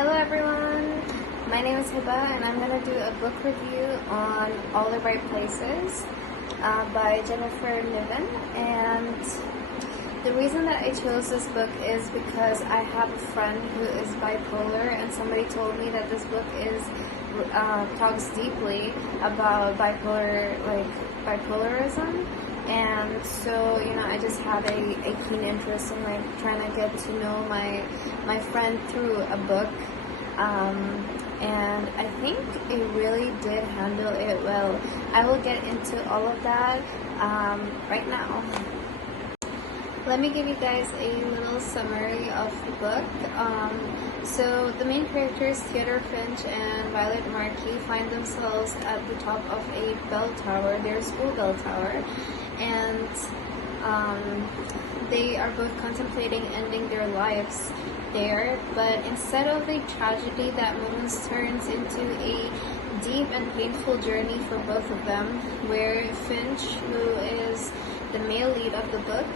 Hello everyone, my name is Hiba and I'm going to do a book review on All the Right Places by Jennifer Niven. And the reason that I chose this book is because I have a friend who is bipolar, and somebody told me that this book talks deeply about bipolarism. And so, I just had a keen interest in trying to get to know my friend through a book. And I think it really did handle it well. I will get into all of that right now. Let me give you guys a little summary of the book. So the main characters, Theodore Finch and Violet Markey, find themselves at the top of a bell tower, their school bell tower, and they are both contemplating ending their lives there, but instead of a tragedy, that moment turns into a deep and painful journey for both of them, where Finch, who is the male lead of the book,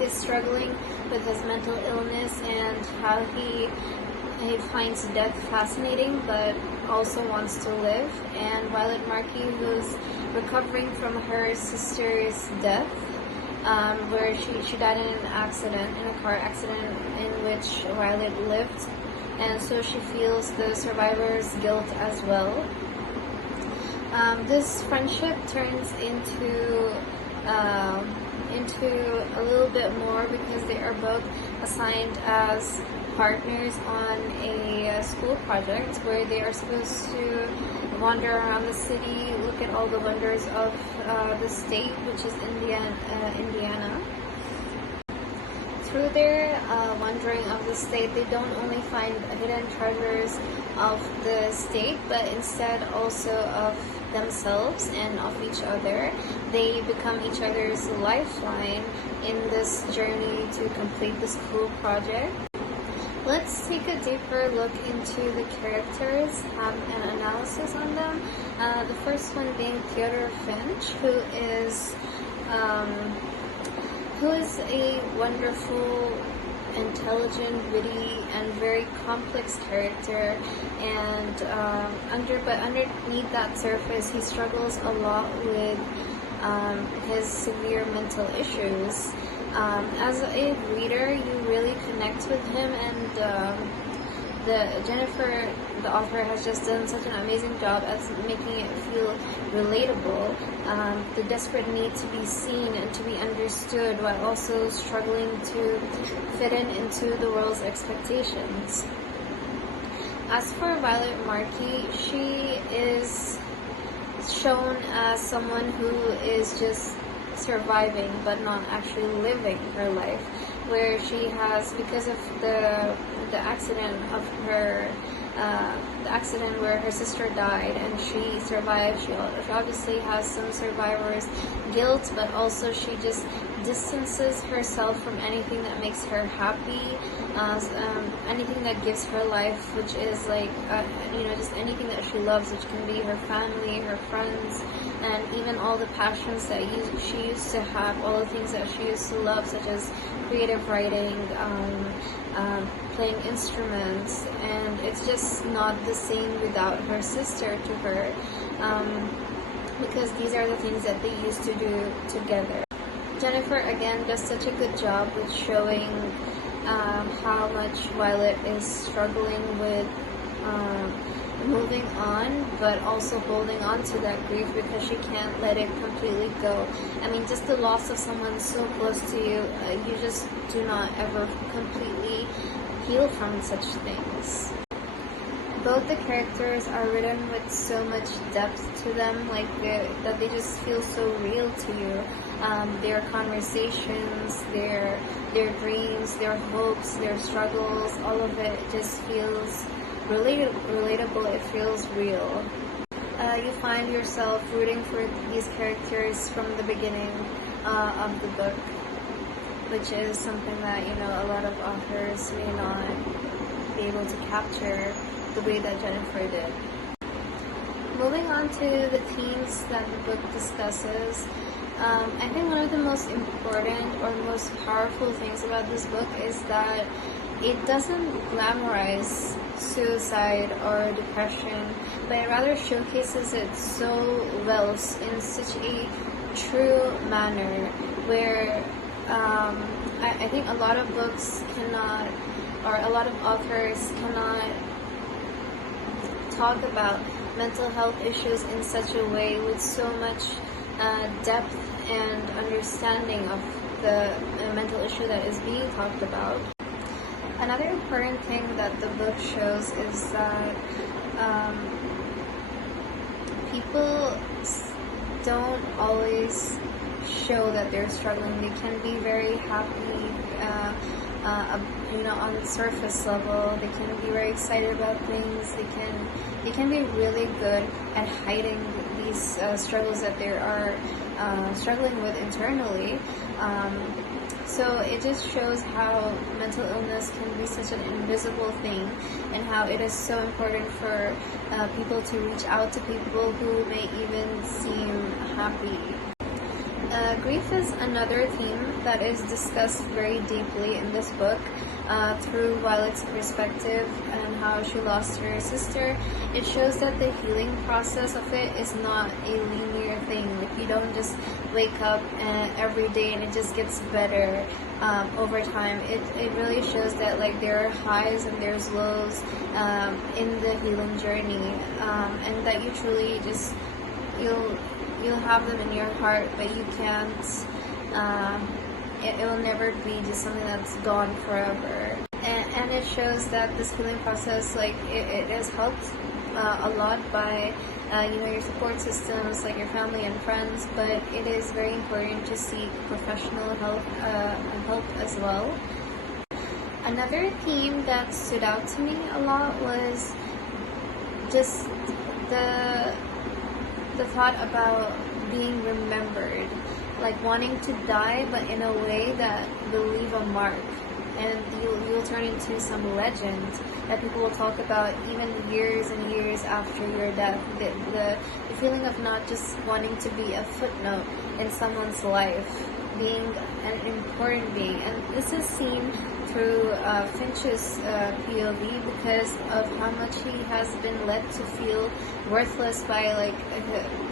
is struggling with his mental illness and how he finds death fascinating but also wants to live, and Violet Markey, who's recovering from her sister's death, where she died in a car accident in which Violet lived, and so she feels the survivor's guilt as well. This friendship turns into a little bit more because they are both assigned as partners on a school project where they are supposed to wander around the city, look at all the wonders of the state, which is Indiana. Through their wandering of the state, they don't only find hidden treasures of the state, but instead also of themselves and of each other. They become each other's lifeline in this journey to complete the school project. Let's take a deeper look into the characters, have an analysis on them. The first one being Theodore Finch, who is a wonderful, intelligent, witty, and very complex character. And underneath that surface, he struggles a lot with his severe mental issues. As a reader, you really connect with him, and Jennifer, the author, has just done such an amazing job at making it feel relatable. The desperate need to be seen and to be understood while also struggling to fit into the world's expectations. As for Violet Markey, she is shown as someone who is just surviving but not actually living her life, where she has, because of the accident where her sister died and she survived, she obviously has some survivor's guilt, but also she just distances herself from anything that makes her happy, anything that gives her life, which is just anything that she loves, which can be her family, her friends, and even all the passions that she used to have, all the things that she used to love, such as creative writing, playing instruments, and it's just not the same without her sister to her, because these are the things that they used to do together. Jennifer again does such a good job with showing how much Violet is struggling with moving on, but also holding on to that grief because she can't let it completely go. I mean, just the loss of someone so close to you, you just do not ever completely heal from such things. Both the characters are written with so much depth to them, that they just feel so real to you. Their conversations, their dreams, their hopes, their struggles, all of it just feels relatable. It feels real. You find yourself rooting for these characters from the beginning of the book, which is something that a lot of authors may not be able to capture the way that Jennifer did. Moving on to the themes that the book discusses, I think one of the most important or most powerful things about this book is that it doesn't glamorize suicide or depression, but it rather showcases it so well in such a true manner where I think a lot of books cannot, or a lot of authors cannot talk about mental health issues in such a way with so much depth and understanding of the mental issue that is being talked about. Another important thing that the book shows is that people don't always show that they're struggling. They can be very happy, on the surface level. They can be very excited about things. They can be really good at hiding these struggles that they are struggling with internally. So it just shows how mental illness can be such an invisible thing, and how it is so important for people to reach out to people who may even seem happy. Grief is another theme that is discussed very deeply in this book through Violet's perspective and how she lost her sister. It shows that the healing process of it is not a linear thing. Like, you don't just wake up every day and it just gets better over time. It really shows that like there are highs and there's lows in the healing journey, and that you truly just you'll have them in your heart, but you can't, it will never be just something that's gone forever. And it shows that this healing process, like, it is helped a lot by, your support systems, like your family and friends, but it is very important to seek professional help as well. Another theme that stood out to me a lot was just the thought about being remembered, like wanting to die but in a way that will leave a mark, and you'll turn into some legend that people will talk about even years and years after your death. The feeling of not just wanting to be a footnote in someone's life, being an important being. And this is seen through Finch's POV because of how much he has been led to feel worthless by like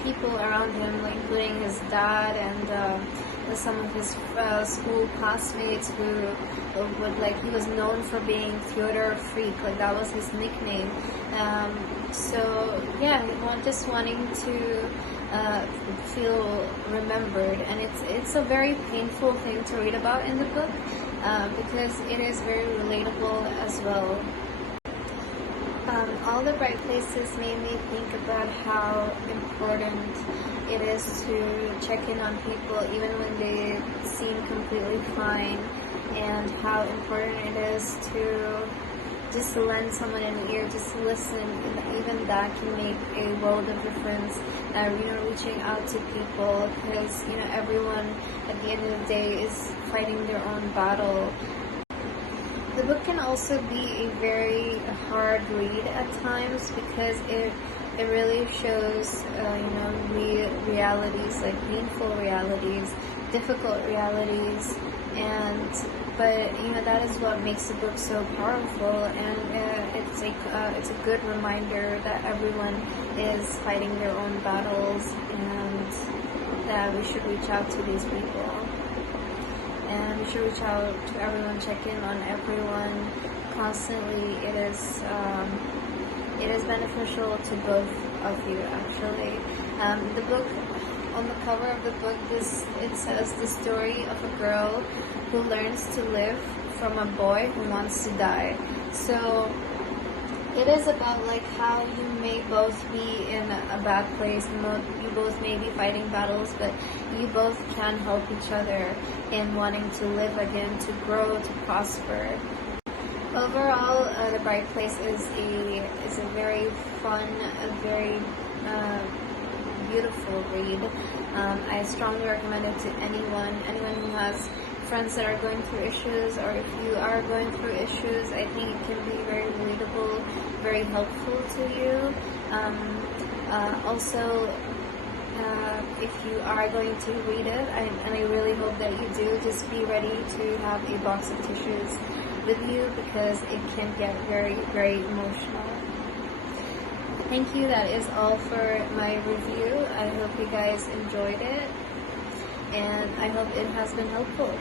people around him, like including his dad and some of his school classmates who would, like, he was known for being Theodore Freak, like that was his nickname. So yeah, just wanting to feel remembered, and it's a very painful thing to read about in the book because it is very relatable as well. All the Bright Places made me think about how important it is to check in on people even when they seem completely fine, and how important it is to just lend someone an ear, just listen. Even that can make a world of difference. Reaching out to people, because everyone at the end of the day is fighting their own battle. The book can also be a very hard read at times because it really shows realities, like painful realities, difficult realities, but that is what makes the book so powerful, and it's a good reminder that everyone is fighting their own battles, and that we should reach out to these people, and we should reach out to everyone, check in on everyone constantly. It is beneficial to both of you, actually. The book, on the cover of the book, it says the story of a girl who learns to live from a boy who wants to die. So it is about like how you may both be in a bad place, you both may be fighting battles, but you both can help each other in wanting to live again, to grow, to prosper. Overall, The Bright Place is a very fun, a very beautiful read. I strongly recommend it to anyone who has friends that are going through issues, or if you are going through issues. I think it can be very relatable, very helpful to you. Also, if you are going to read it, and I really hope that you do, just be ready to have a box of tissues with you because it can get very, very emotional. Thank you. That is all for my review. I hope you guys enjoyed it, and I hope it has been helpful.